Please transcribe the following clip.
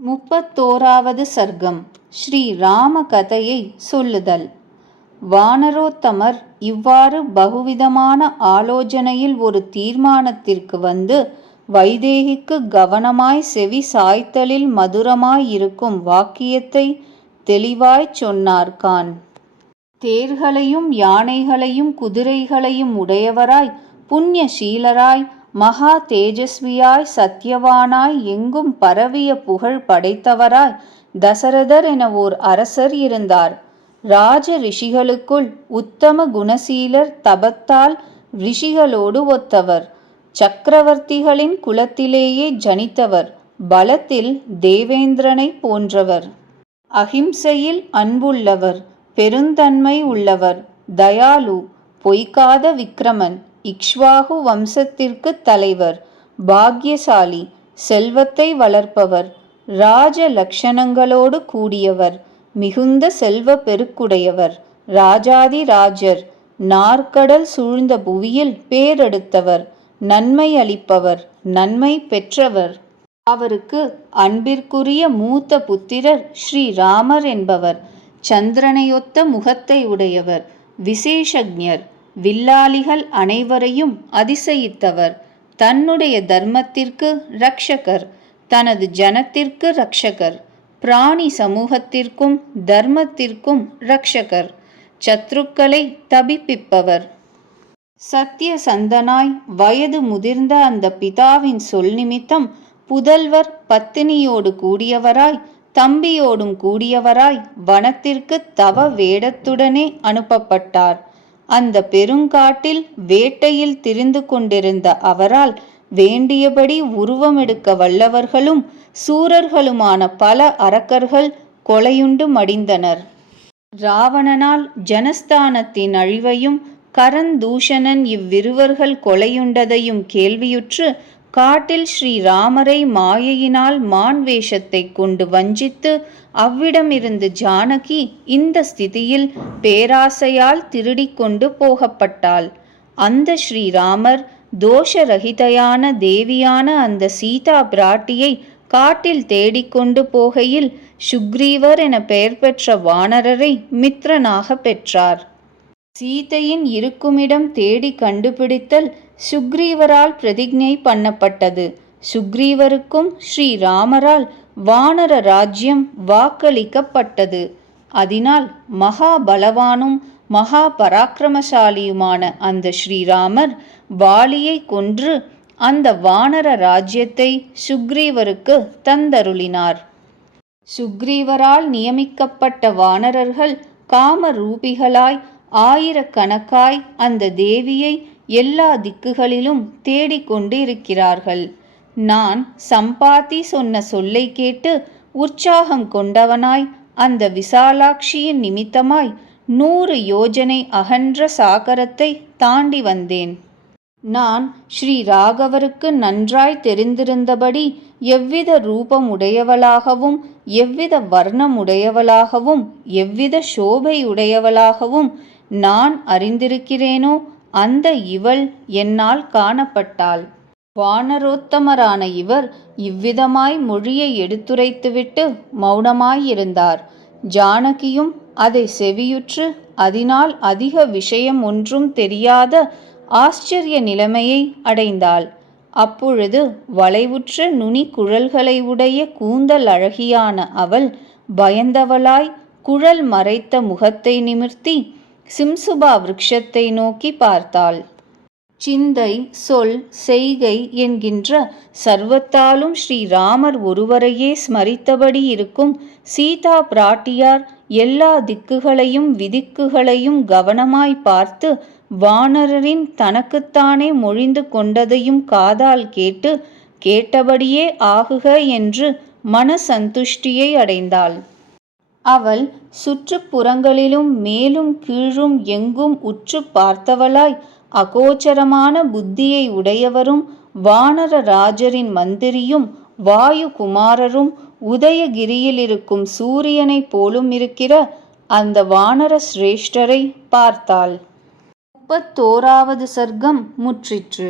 முப்பத்தோராவது சர்க்கம். ஸ்ரீ ராம கதையை சொல்லுதல். வானரோத்தமர் இவ்வாறு பகுவிதமான ஆலோசனையில் ஒரு தீர்மானத்திற்கு வந்து வைதேகிக்கு கவனமாய் செவி சாய்த்தலில் மதுரமாயிருக்கும் வாக்கியத்தை தெளிவாய்ச் சொன்னார்கான். தேர்களையும் யானைகளையும் குதிரைகளையும் உடையவராய் புண்ணியசீலராய் மகா தேஜஸ்வியாய் சத்தியவானாய் எங்கும் பரவிய புகழ் படைத்தவராய் தசரதர் என ஓர் அரசர் இருந்தார். ராஜ ரிஷிகளுக்குள் உத்தம குணசீலர் தபத்தால் ரிஷிகளோடு ஒத்தவர். சக்கரவர்த்திகளின் குலத்திலேயே ஜனித்தவர். பலத்தில் தேவேந்திரனை போன்றவர். அகிம்சையில் அன்புள்ளவர். பெருந்தன்மை உள்ளவர். தயாலு பொய்க்காத விக்ரமன் இக்ஷ்வாகு வம்சத்திற்கு தலைவர் பாக்யசாலி செல்வத்தை வளர்ப்பவர் ராஜ லக்ஷணங்களோடு கூடியவர் மிகுந்த செல்வ பெருக்குடையவர் ராஜாதி ராஜர் நாற்கடல் சூழ்ந்த புவியில் பேரெடுத்தவர் நன்மை அளிப்பவர் நன்மை பெற்றவர். அவருக்கு அன்பிற்குரிய மூத்த புத்திரர் ஸ்ரீராமர் என்பவர் சந்திரனையொத்த முகத்தை உடையவர் விசேஷஜர் வில்லாளிகள் அனைவரையும் அதிசயித்தவர். தன்னுடைய தர்மத்திற்கு ரக்ஷகர் தனது ஜனத்திற்கு ரக்ஷகர் பிராணி சமூகத்திற்கும் தர்மத்திற்கும் ரக்ஷகர் சத்ருக்களை தபிப்பிப்பவர். சத்திய சந்தனாய் வயது முதிர்ந்த அந்த பிதாவின் சொல் நிமித்தம் புதல்வர் பத்தினியோடு கூடியவராய் தம்பியோடும் கூடியவராய் வனத்திற்கு தவ வேடத்துடனே அனுப்பப்பட்டார். அந்த பெருங்காட்டில் வேட்டையில் திரிந்து கொண்டிருந்த அவரால் வேண்டியபடி உருவமெடுக்க வல்லவர்களும் சூரர்களுமான பல அரக்கர்கள் கொலையுண்டு மடிந்தனர். ராவணனால் ஜனஸ்தானத்தின் அழிவையும் கரந்தூஷணன் இவ்விருவர்கள் கொலையுண்டதையும் கேள்வியுற்று காட்டில் ஸ்ரீராமரை மாயையினால் மான் வேஷத்தை கொண்டு வஞ்சித்து அவ்விடமிருந்து ஜானகி இந்த ஸ்திதியில் பேராசையால் திருடிக்கொண்டு போகப்பட்டாள். அந்த ஸ்ரீராமர் தோஷரகிதையான தேவியான அந்த சீதா பிராட்டியை காட்டில் தேடிக்கொண்டு போகையில் சுக்ரீவர் என பெயர் பெற்ற வானரரை மித்ரனாக பெற்றார். சீதையின் இருக்குமிடம் தேடி கண்டுபிடித்தல் சுக்ரீவரால் பிரதிஜை பண்ணப்பட்டது. சுக்ரீவருக்கும் ஸ்ரீராமரால் வானர ராஜ்யம் வாக்களிக்கப்பட்டது. அதனால் மகாபலவானும் மகா பராக்கிரமசாலியுமான அந்த ஸ்ரீராமர் வாலியை கொன்று அந்த வானர ராஜ்யத்தை சுக்ரீவருக்கு தந்தருளினார். சுக்ரீவரால் நியமிக்கப்பட்ட வானரர்கள் காமரூபிகளாய் ஆயிரக்கணக்காய் அந்த தேவியை எல்லா திக்குகளிலும் தேடிக்கொண்டு இருக்கிறார்கள் நான் சம்பாத்தி சொன்ன சொல்லை கேட்டு உற்சாகம் கொண்டவனாய் அந்த விசாலாட்சியின் நிமித்தமாய் நூறு யோஜனை அகன்ற சாகரத்தை தாண்டி வந்தேன். நான் ஸ்ரீ ராகவருக்கு நன்றாய் தெரிந்திருந்தபடி எவ்வித ரூபம் உடையவளாகவும் எவ்வித வர்ணம் உடையவளாகவும் எவ்வித சோபையுடையவளாகவும் நான் அறிந்திருக்கிறேனோ? அந்த இவள் என்னால் காணப்பட்டாள். வானரோத்தமரான இவர் இவ்விதமாய் மொழியை எடுத்துரைத்துவிட்டு மௌனமாயிருந்தார். ஜானகியும் அதை செவியுற்று அதனால் அதிக விஷயம் ஒன்றும் தெரியாத ஆச்சரிய நிலைமையை அடைந்தாள். அப்பொழுது வளைவுற்ற நுனி குழல்களை உடைய கூந்தல் அழகியான அவள் பயந்தவளாய் குழல் மறைத்த முகத்தை நிமிர்த்தி சிம்சுபா விருட்சத்தை நோக்கி பார்த்தாள். சிந்தை சொல் செய்கை என்கின்ற சர்வத்தாலும் ஸ்ரீராமர் ஒருவரையே ஸ்மரித்தபடி இருக்கும் சீதா பிராட்டியார் எல்லா திக்குகளையும் விதிக்குகளையும் கவனமாய் பார்த்து வானரரின் தனக்குத்தானே மொழிந்து கொண்டதையும் காதால் கேட்டு கேட்டபடியே ஆகுக என்று மன சந்துஷ்டியை அடைந்தாள். அவள் சுற்றுப்புறங்களிலும் மேலும் கீழும் எங்கும் உற்று பார்த்தவளாய் அகோச்சரமான புத்தியை உடையவரும் வானர ராஜரின் மந்திரியும் வாயு குமாரரும் உதயகிரியில் இருக்கும் சூரியனைப் போலும் இருக்கிற அந்த வானர சிரேஷ்டரை பார்த்தாள். முப்பத்தோராவது சர்க்கம் முற்றிற்று.